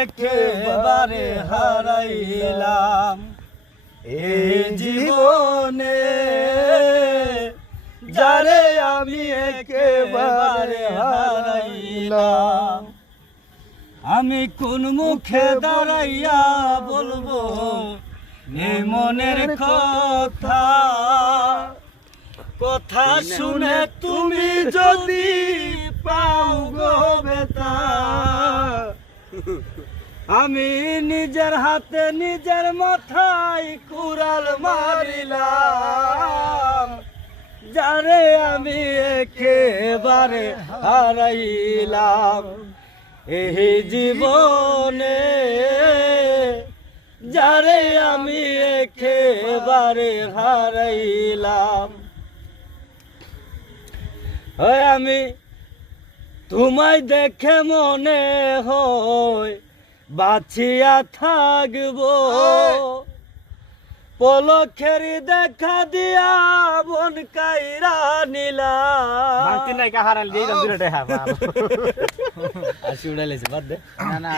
একেবারে হারাইলাম এই জীবনে, যারে আমি একেবারে হারাইলাম। আমি কোন মুখে দাঁড়াইয়া বলবো এই মনের কথা, কথা শুনে তুমি যদি পাও গো ব্যথা। আমি নিজের হাতে নিজের মাথায় কুড়াল মারিলাম, যারে আমি একেবারে হারাইলাম এই জীবনে, যারে আমি একেবারে হারাইলাম। আমি তোমায় দেখে মনে হয় বাঁচিয়া থাকবো, পলকের দেখা দিয়া মন কাইরা নিলাম। নাই কাহারাল যেই রঙের আসি উড়াইলেছে বাদ দে। না না